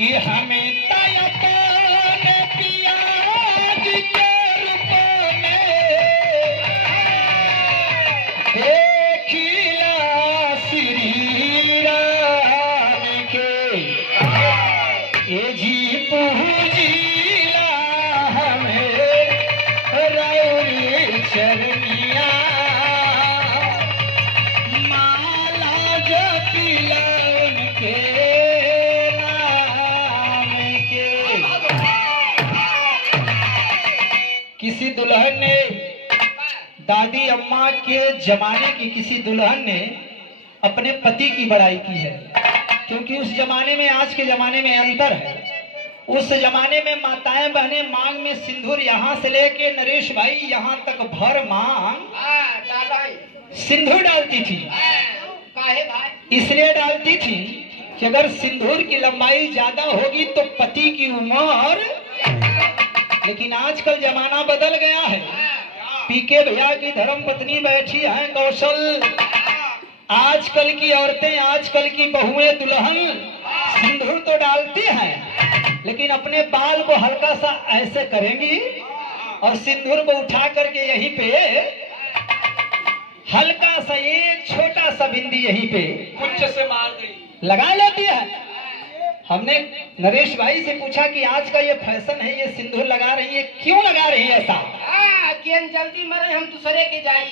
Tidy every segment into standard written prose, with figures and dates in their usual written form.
कि हमें तयपन पियाज के रूप में देखिला श्री राम के ए जी पूजिला हमें रौरी चरनिया माला जपिला उनके किसी दुल्हन ने दादी अम्मा के जमाने की किसी दुल्हन ने अपने पति की बड़ाई की है, क्योंकि उस जमाने में आज के जमाने में अंतर है। उस जमाने में माताएं बहनें मांग में सिंदूर यहाँ से लेके नरेश भाई यहाँ तक भर मांग सिंदूर डालती थी। इसलिए डालती थी कि अगर सिंदूर की लंबाई ज्यादा होगी तो पति की उम्र, लेकिन आजकल जमाना बदल गया है। पीके भैया की धर्म पत्नी बैठी हैं कौशल, आजकल की औरतें आजकल की बहुएं दुल्हन सिंदूर तो डालती हैं, लेकिन अपने बाल को हल्का सा ऐसे करेंगी और सिंदूर को उठा करके यहीं पे हल्का सा एक छोटा सा बिंदी यहीं पे कुछ से मार गई लगा लेती है। हमने नरेश भाई से पूछा कि आज का ये फैशन है, ये सिंदूर लगा रही है, क्यों लगा रही है ऐसा? जल्दी मरे हम दूसरे के जाई।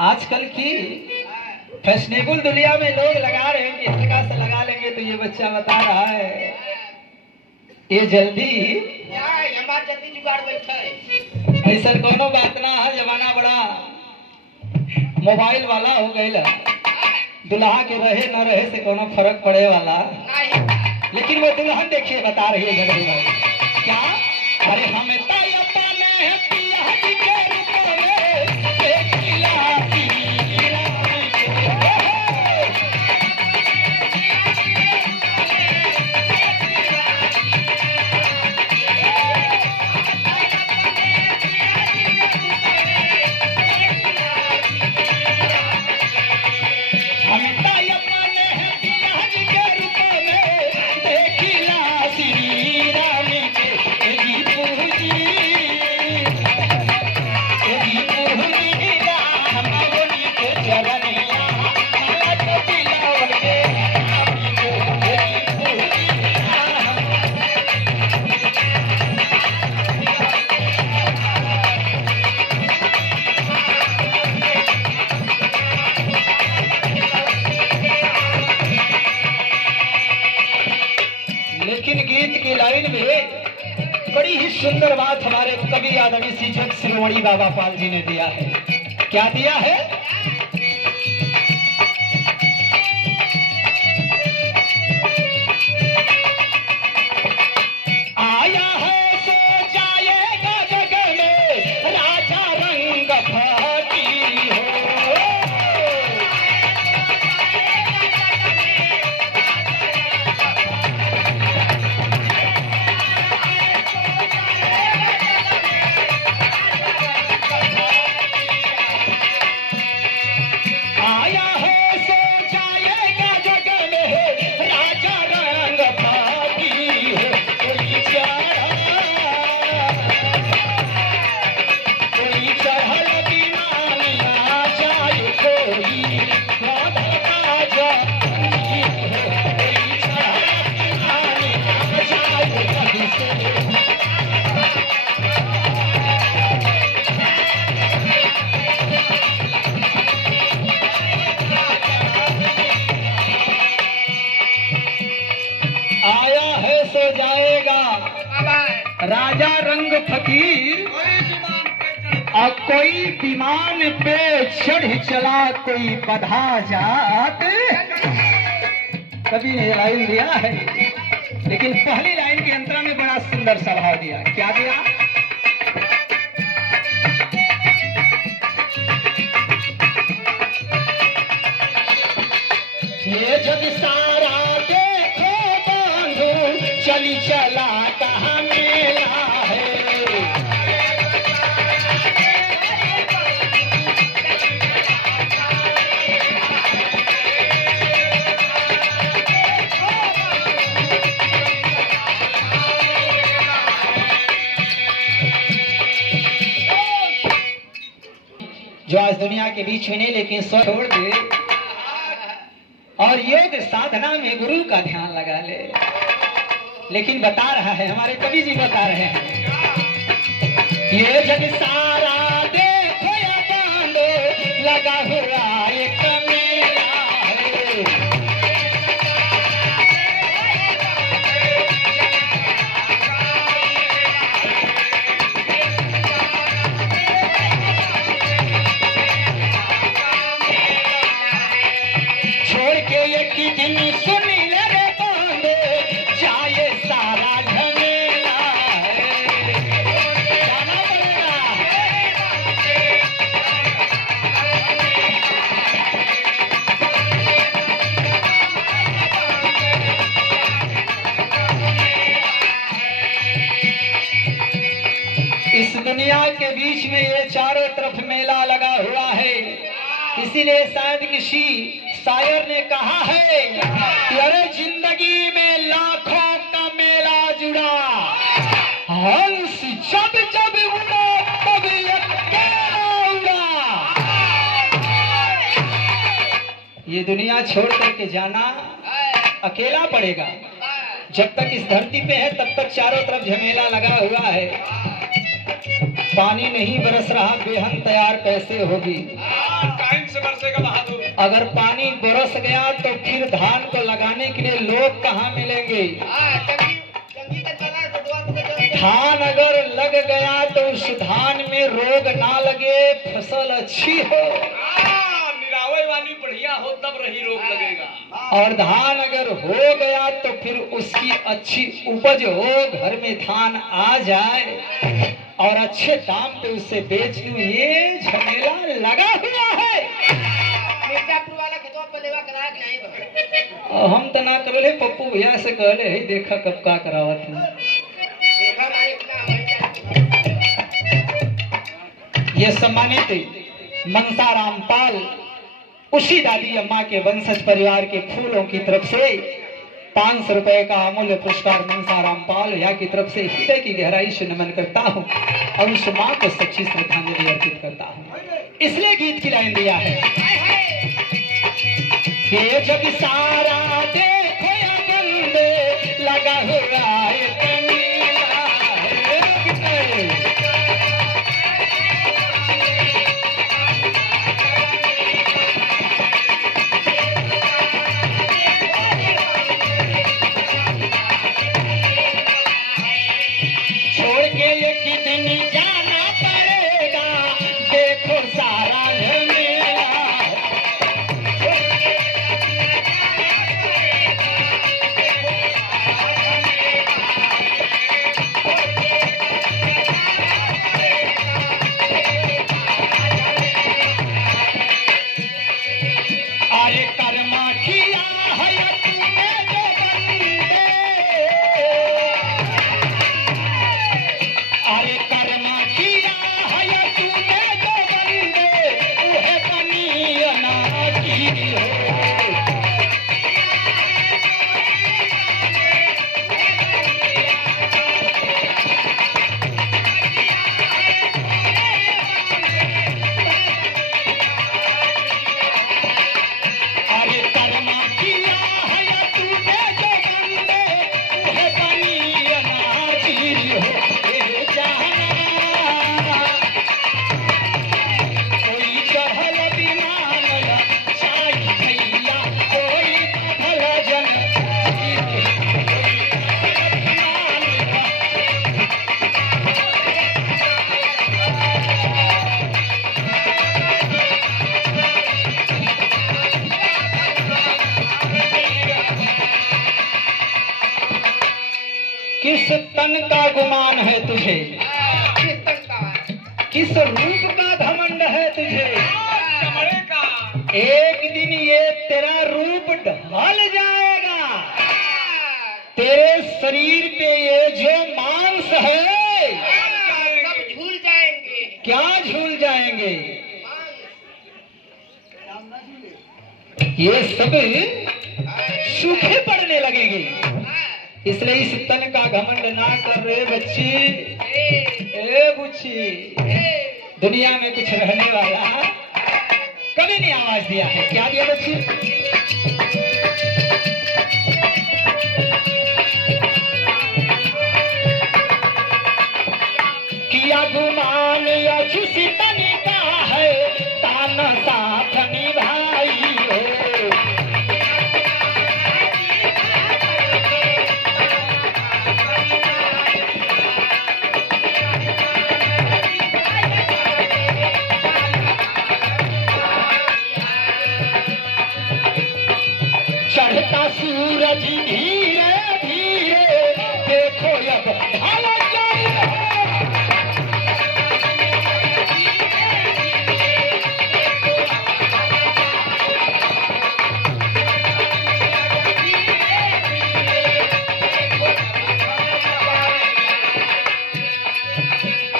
आजकल की फैशनेबल दुनिया में लोग लगा रहे हैं कि हल्का सा लगा लेंगे। तो ये बच्चा बता रहा है ये जल्दी जुगाड़ बैठे ऐसा कोनो बात ना है। जमाना बड़ा मोबाइल वाला हो गया, दुल्हा के रहे न रहे से कोनो फर्क पड़े वाला। लेकिन वो दुल्हन देखिए बता रही है झगड़े भाई क्या, अरे हमें तयपन है पियाज के रूप में देखिला श्री राम हमें तयपन है पियाज के रूप में देखिला श्री राम के एजी पूजी राम बोली के चरनिया माला जपिला उनके एजी पूजी राम। लेकिन गीत की लाइन में बड़ी ही सुंदर बात हमारे कवि आदरणीय शिक्षक शिरोमणि बाबा पाल जी ने दिया है। क्या दिया है? आया है सो जाएगा जग में राजा रंग फकीर हो। आया है सो जाएगा जग में राजा रंग फकीर हो। कोई चढ़ल दीवानिया जाए कोई बादल का जानी हो। कोई चढ़ल दीवानिया जाए कहीं से आया है सो जाएगा राजा रंग फकीर, और कोई विमान पे चढ़ चला कोई बधा जात। कवि ने लाइन दिया है, लेकिन पहली लाइन के अंतरा में बड़ा सुंदर सा भाव दिया। क्या दिया? ये जग सारा देखो बांधो चली चला कहाँ मेला है। आज दुनिया के बीच में नहीं, लेकिन स्व छोड़ दे और योग साधना में गुरु का ध्यान लगा ले। लेकिन बता रहा है, हमारे कवि जी बता रहे हैं, ये जग सारा देखो या बांधो लगा हुआ एक मेला है। छोड़ के एक ही दिन सुन ले रे बांधो जाए सारा झमेला है। जाना पड़ेगा। इस दुनिया के बीच में ये चारों तरफ मेला लगा हुआ है। इसीलिए शायद किसी शायर ने कहा है कि अरे जिंदगी में लाखों का मेला जुड़ा, हंस जब जब उड़ा तब अकेला उड़ा। ये दुनिया छोड़ करके जाना अकेला पड़ेगा। जब तक इस धरती पे है तब तक चारों तरफ झमेला लगा हुआ है। पानी नहीं बरस रहा, बेहन तैयार कैसे होगी? टाइम से बरसेगा बहादुर। अगर पानी बरस गया तो फिर धान को लगाने के लिए लोग कहाँ मिलेंगे? धान अगर लग गया तो उस धान में रोग ना लगे, फसल अच्छी हो। निरावय वाली बढ़िया हो तब रही रोग लगेगा। और धान अगर हो गया तो फिर उसकी अच्छी उपज हो, घर में धान आ जाए और अच्छे दाम पे उसे बेच लूं। ये झमेला लगा हुआ है। मिर्जापुर वाला खेतवा पे लेवा कराया कि नहीं बा? हम तो ना करले, पप्पू भैया से कहले है, देखा कब का करावत है। देखा ना इतना हमारी ये सम्मानित मनसा रामपाल उसी दादी अम्मा के वंशज परिवार के फूलों की तरफ से 500 रुपए का अमूल्य पुरस्कार मनसा रामपाल भैया की तरफ से हृदय की गहराई से नमन करता हूँ और उस माँ को सच्ची श्रद्धांजलि अर्पित करता हूँ। इसलिए गीत की लाइन दिया है, ये जग सारा देखो या बंदे लगा हुआ एक मेला है। छोड़ के एक ही दिन जाना पड़ेगा, देखो सारा झमेला। अरे कर्मा किया है तूने जो बंदे, अरे कर्मा किया है तूने जो बंदे, उहे बनी अनाजी हो। अरे कर्मा किया है तूने जो बंदे, उहे बनी अनाजी हो। ए जहाना कोई चढ़ल विमान चाही भैया, कोई बढ़ल जन किस तन का गुमान है तुझे, किस तक का? किस रूप का घमंड है तुझे? चमड़े का एक दिन ये तेरा रूप ढल जाएगा। तेरे शरीर पे ये जो मांस है सब झूल जाएंगे। क्या झूल जाएंगे? ये सब सूखे पड़ने लगेंगे। इसलिए इस तन का घमंड ना कर रहे बच्ची, ए बुच्ची। दुनिया में कुछ रहने वाला कभी नहीं आवाज दिया है। क्या दिया बच्चे? किया गुमान या जिस तनिका है ताना साथ निभाई हो। चढ़ता सूरज धीरे धीरे देखो अब ढल जाए।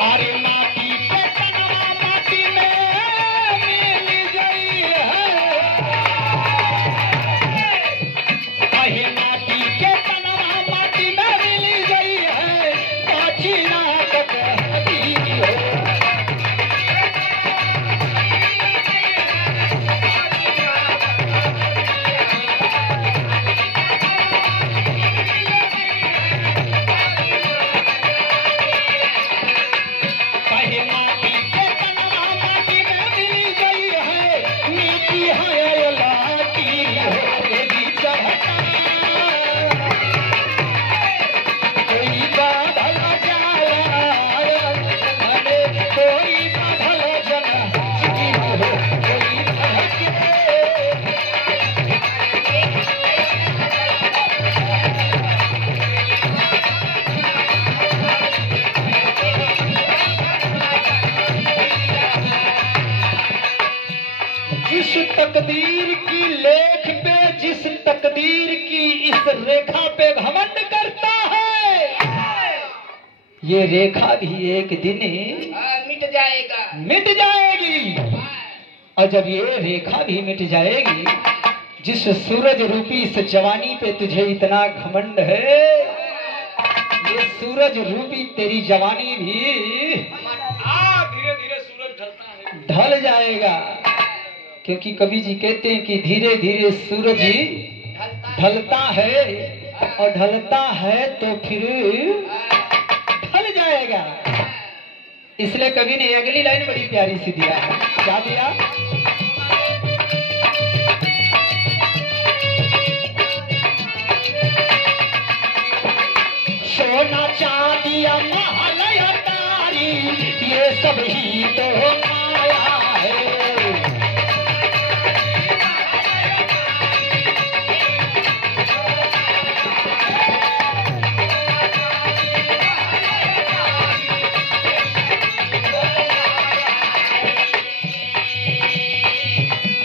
अरे माटी के तनवा माटी में मिल गई है। अहे माटी के तनवा माटी में मिल गई है। पाची नाटक हटी हो। अहे माटी के तनवा माटी में मिल गई है। मीठी है लाठी हो। ये भी चढ़ता कोई बाधल जाला अरे कोई बाधल जना की हो। कोई धड़के जिस तकदीर की लेख पे जिस तकदीर की इस रेखा पे घमंड करता है ये रेखा भी एक दिन मिट जाएगा। मिट जाएगी। और जब ये रेखा भी मिट जाएगी जिस सूरज रूपी इस जवानी पे तुझे इतना घमंड है ये सूरज रूपी तेरी जवानी भी धीरे धीरे सूरज ढलता है। ढल जाएगा। क्योंकि कवि जी कहते हैं कि धीरे धीरे सूरज ढलता है और ढलता है तो फिर ढल जाएगा। इसलिए कवि ने अगली लाइन बड़ी प्यारी सी दिया है। क्या दिया? सोना चांदिया महल अटारी ये सब ही तो माया है।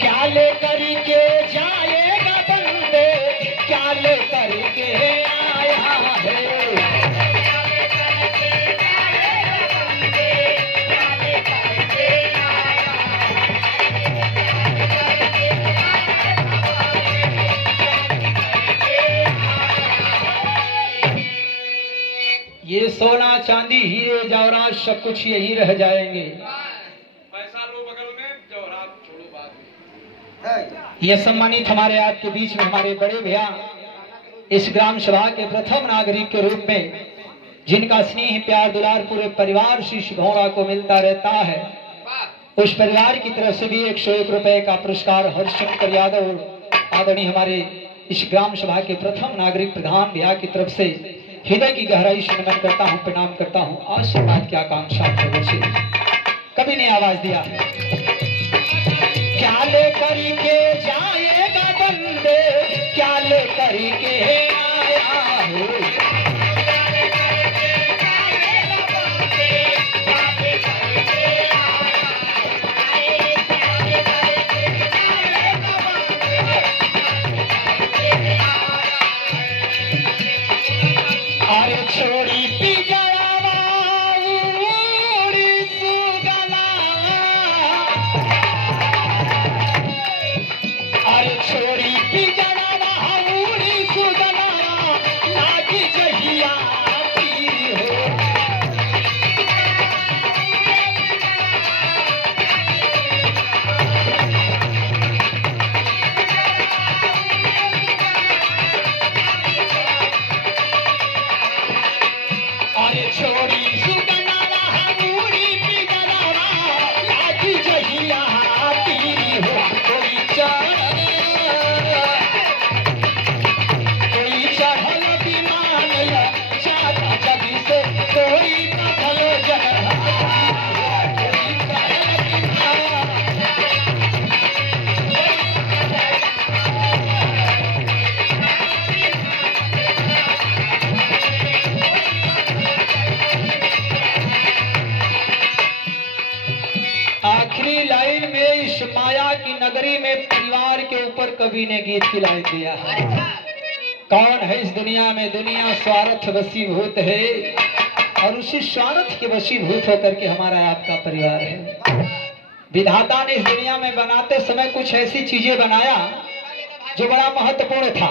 क्या लेकर के जाएगा बंदे क्या लेकर के आया है। ये सोना चांदी हीरे जवाहरात सब कुछ यही रह जाएंगे। पैसा लो बगल में, जवाहरात छोड़ो बाद में। ये सम्मानित हमारे आपके बीच में हमारे बड़े भैया इस ग्राम सभा के प्रथम नागरिक के रूप में जिनका स्नेह प्यार दुलार पूरे परिवार श्री शिभौरा को मिलता रहता है उस परिवार की तरफ से भी 101 रुपए का पुरस्कार हर्षशंकर यादव आदरणीय हमारे इस ग्राम सभा के प्रथम नागरिक प्रधान भैया की तरफ से हृदय की गहराई से नमन करता हूँ, प्रणाम करता हूँ। आशीर्वाद की आकांक्षा प्रभु से कभी नहीं आवाज दिया। क्या लेकर के जाएगा बंदे क्या लेकर के आया है। अरे छोड़ी पिजड़ावा उड़ी सुगला। अरे छोड़ी पिजड़ावा उड़ी सुगला। कवि ने गीत की लाइन दिया है। कौन है इस दुनिया में, दुनिया स्वार्थ वशीभूत है और उसी स्वार्थ के वशीभूत होकर के हमारा आपका परिवार है। विधाता ने इस दुनिया में बनाते समय कुछ ऐसी चीजें बनाया जो बड़ा महत्वपूर्ण था।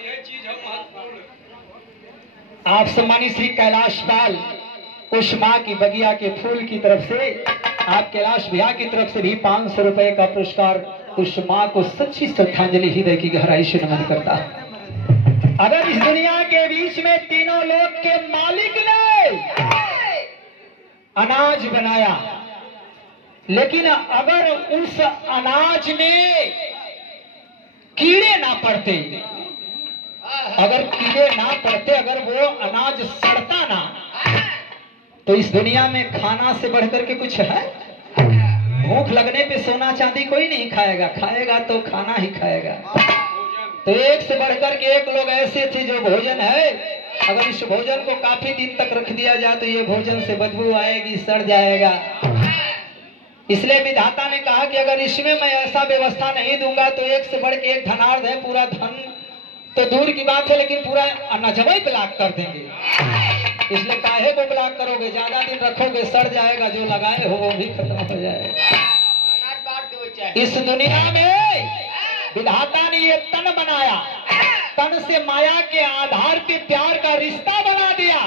ये चीज हम महत्वपूर्ण। आप सम्मानित श्री कैलाश पाल उस माँ की बगिया के फूल की तरफ से, आप कैलाश भैया की तरफ से भी 500 रुपए का पुरस्कार उस माँ को सच्ची श्रद्धांजलि हृदय की गहराई से नमन करता है। अगर इस दुनिया के बीच में तीनों लोक के मालिक ने अनाज बनाया, लेकिन अगर उस अनाज में कीड़े ना पड़ते, अगर कीड़े ना पड़ते, अगर वो अनाज सड़ता ना, तो इस दुनिया में खाना से बढ़कर के कुछ है? भूख लगने पे सोना चांदी कोई नहीं खाएगा, खाएगा तो खाना ही खाएगा। तो एक से बढ़कर के एक लोग ऐसे थे जो भोजन है, अगर इस भोजन को काफी दिन तक रख दिया जाए तो ये भोजन से बदबू आएगी, सड़ जाएगा। इसलिए विधाता ने कहा कि अगर इसमें मैं ऐसा व्यवस्था नहीं दूंगा तो एक से बढ़ के एक धनार्थ है, पूरा धन तो दूर की बात है लेकिन पूरा अनाजमय ब्लॉक कर देंगे। इसलिए काहे को ब्लॉक करोगे, ज्यादा दिन रखोगे सड़ जाएगा, जो लगाए हो वो भी खत्म हो जाएगा। इस दुनिया में विधाता ने ये तन बनाया, तन से माया के आधार पे प्यार का रिश्ता बना दिया,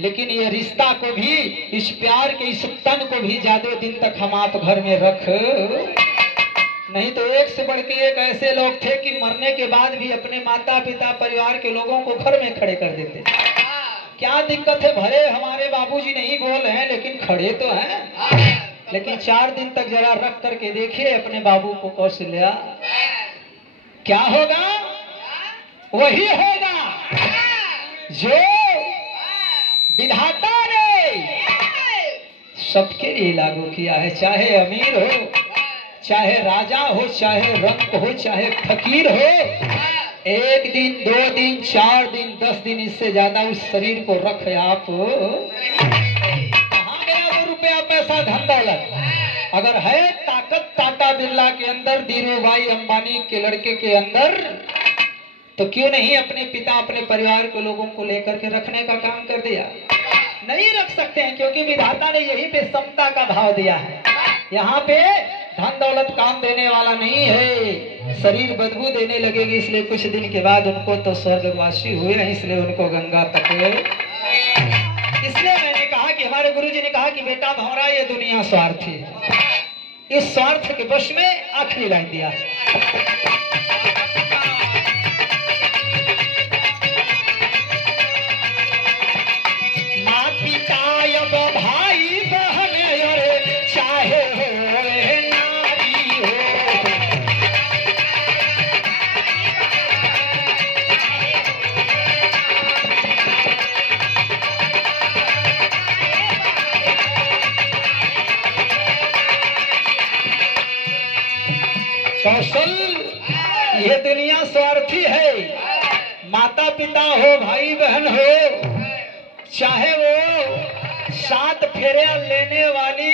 लेकिन ये रिश्ता को भी, इस प्यार के इस तन को भी ज्यादा दिन तक हम आप घर में रख नहीं। तो एक से बढ़ के एक ऐसे लोग थे कि मरने के बाद भी अपने माता पिता परिवार के लोगों को घर में खड़े कर देते। क्या दिक्कत है, भले हमारे बाबूजी नहीं बोल रहे हैं लेकिन खड़े तो हैं। लेकिन 4 दिन तक जरा रख करके देखिए अपने बाबू को कौशल्या, क्या होगा? वही होगा जो विधाता ने सबके लिए लागू किया है। चाहे अमीर हो, चाहे राजा हो, चाहे रंक हो, चाहे फकीर हो, 1 दिन 2 दिन 4 दिन 10 दिन, इससे ज्यादा उस शरीर को रख आप। कहाँ गया वो रुपया पैसा धन दौलत? अगर है ताकत टाटा बिरला के अंदर, धीरूभाई अंबानी के लड़के के अंदर, तो क्यों नहीं अपने पिता अपने परिवार के लोगों को लेकर के रखने का काम कर दिया? नहीं रख सकते हैं क्योंकि विधाता ने यही पे समता का भाव दिया है। यहाँ पे धन दौलत काम देने वाला नहीं है, शरीर बदबू देने लगेगी। इसलिए कुछ दिन के बाद उनको तो स्वर्गवासी हुए हैं, इसलिए उनको गंगा तक। इसलिए मैंने कहा कि हमारे गुरुजी ने कहा कि बेटा भंवरा, ये दुनिया स्वार्थी है, इस स्वार्थ के वश में आखिरी लाइन दिया। माँ पिता अब भाई बहन चाहे कौशल, ये दुनिया स्वार्थी है। माता पिता हो, भाई बहन हो, चाहे वो 7 फेरे लेने वाली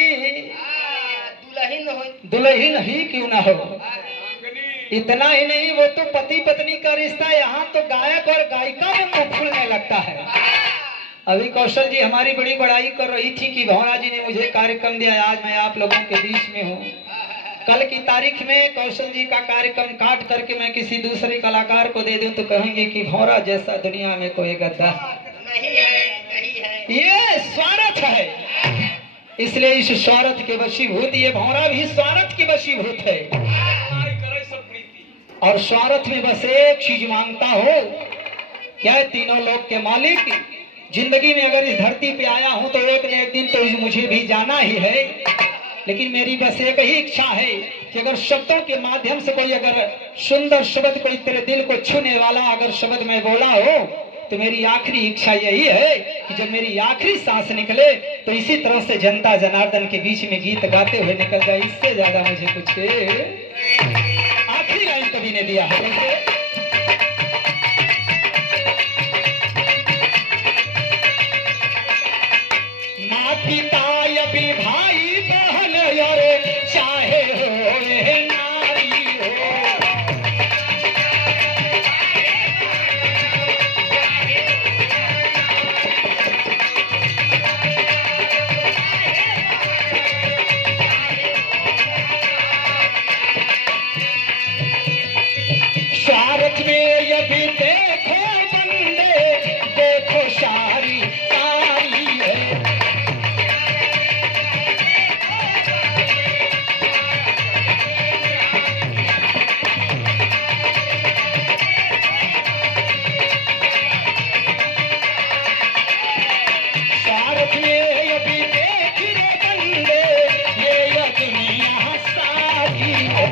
दुल्हन ही क्यों ना हो। इतना ही नहीं, वो तो पति पत्नी का रिश्ता, यहाँ तो गायक और गायिका में मुंह फूलने लगता है। अभी कौशल जी हमारी बड़ी बड़ाई कर रही थी कि भंवरा जी ने मुझे कार्यक्रम दिया, आज मैं आप लोगों के बीच में हूँ। कल की तारीख में कौशल जी का कार्यक्रम काट करके मैं किसी दूसरे कलाकार को दे दूं तो कहेंगे कि भंवरा जैसा दुनिया में कोई गद्दा नहीं है। ये स्वार्थ है। इसलिए इस स्वार्थ के वशीभूत, ये भंवरा भी स्वार्थ के वशीभूत है। और स्वार्थ में बस एक चीज मांगता हो, क्या है? तीनों लोक के मालिक। जिंदगी में अगर इस धरती पे आया हूं तो एक न एक दिन तो मुझे भी जाना ही है, लेकिन मेरी बस एक ही इच्छा है कि अगर शब्दों के माध्यम से कोई अगर सुंदर शब्द कोई तेरे दिल को छूने वाला अगर शब्द मैं बोला हो, तो मेरी आखिरी इच्छा यही है कि जब मेरी आखिरी सांस निकले तो इसी तरह से जनता जनार्दन के बीच में गीत गाते हुए निकल जाए। इससे ज्यादा मुझे कुछ आखिरी लाइन कभी ने दिया है। कैसे? माँ पिता अभी भाई बहन चाहे हो नारी हो, ये अभी देखो बंदे देखो सारी सारी है। स्वार्थ ये अभी देख रे बंदे ये दुनिया सारी है।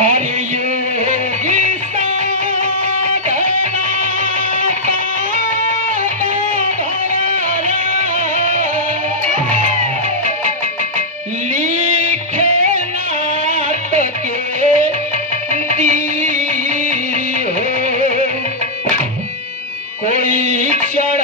और योगी साधना लिखे नाथ के तीर हो कोई चढ़